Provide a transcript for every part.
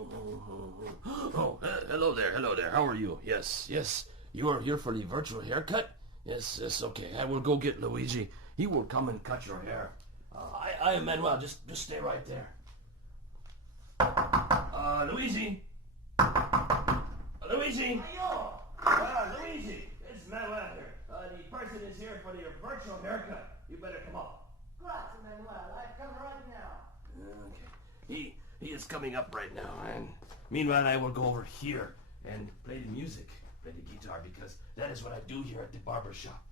Oh, hello there. How are you? Yes. You are here for the virtual haircut? Yes, okay. I will go get Luigi. He will come and cut your hair. I am Manuel. Just stay right there. Luigi? Luigi? Luigi, it's Manuel here. The person is here for your virtual haircut. You better come up. Grazie, Manuel. I come right now. Okay. He is coming up right now, and meanwhile I will go over here and play the music, play the guitar, because that is what I do here at the barber shop.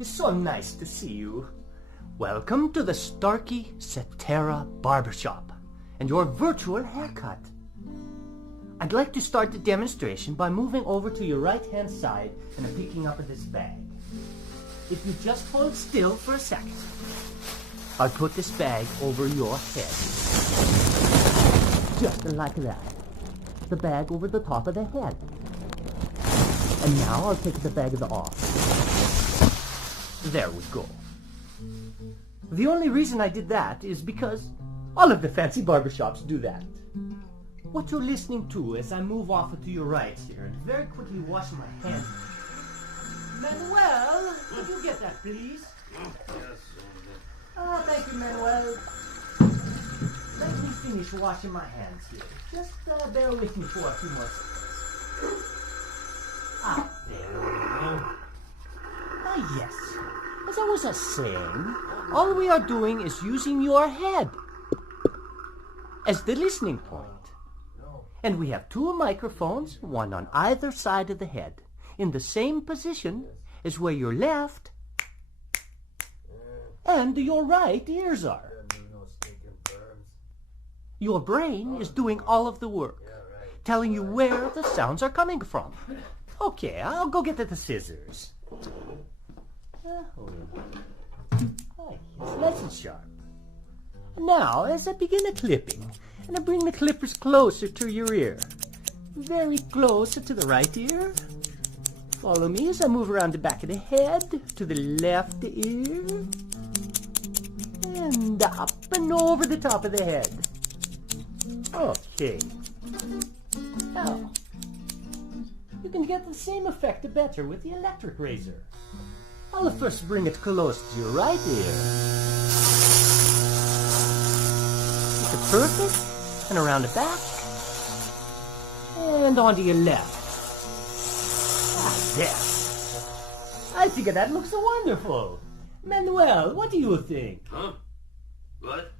It's so nice to see you. Welcome to the Starkey Cetera Barbershop and your virtual haircut. I'd like to start the demonstration by moving over to your right-hand side and picking up this bag. If you just hold still for a second, I'll put this bag over your head. Just like that. The bag over the top of the head. And now I'll take the bag off. There we go. The only reason I did that is because all of the fancy barbershops do that. What you're listening to as I move off to your right here and very quickly wash my hands. Manuel, could you get that, please? Yes. Thank you, Manuel. Let me finish washing my hands here. Just bear with me for a few more seconds. There we go. Yes. As I was saying, all we are doing is using your head as the listening point. And we have two microphones, one on either side of the head, in the same position as where your left and your right ears are. Your brain is doing all of the work, telling you where the sounds are coming from. Okay, I'll go get the scissors. It's nice and sharp. Now, as I begin the clipping, and I bring the clippers closer to your ear, very close to the right ear. Follow me as I move around the back of the head to the left ear, and up and over the top of the head. Okay. Now, you can get the same effect better with the electric razor. I'll first bring it close to your right ear. It's perfect, and around the back, and onto your left. There. I think that looks wonderful. Manuel, what do you think? Huh? What?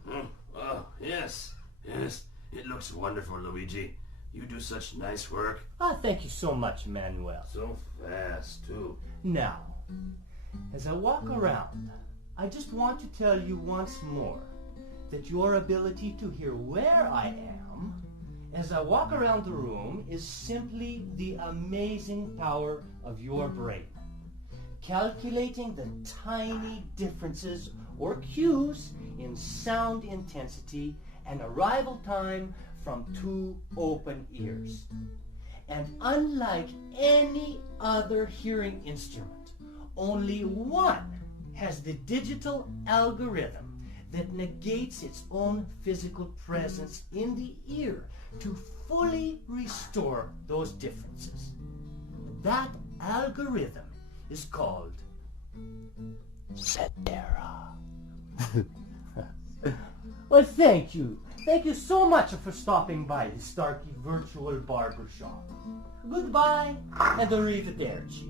Oh, yes. It looks wonderful, Luigi. You do such nice work. Thank you so much, Manuel. So fast, too. Now, as I walk around, I just want to tell you once more that your ability to hear where I am as I walk around the room is simply the amazing power of your brain. Calculating the tiny differences or cues in sound intensity and arrival time from two open ears. And unlike any other hearing instrument, only one has the digital algorithm that negates its own physical presence in the ear to fully restore those differences. That algorithm is called Cetera. Well, thank you. Thank you so much for stopping by the Starkey Virtual Barbershop. Goodbye and arrivederci.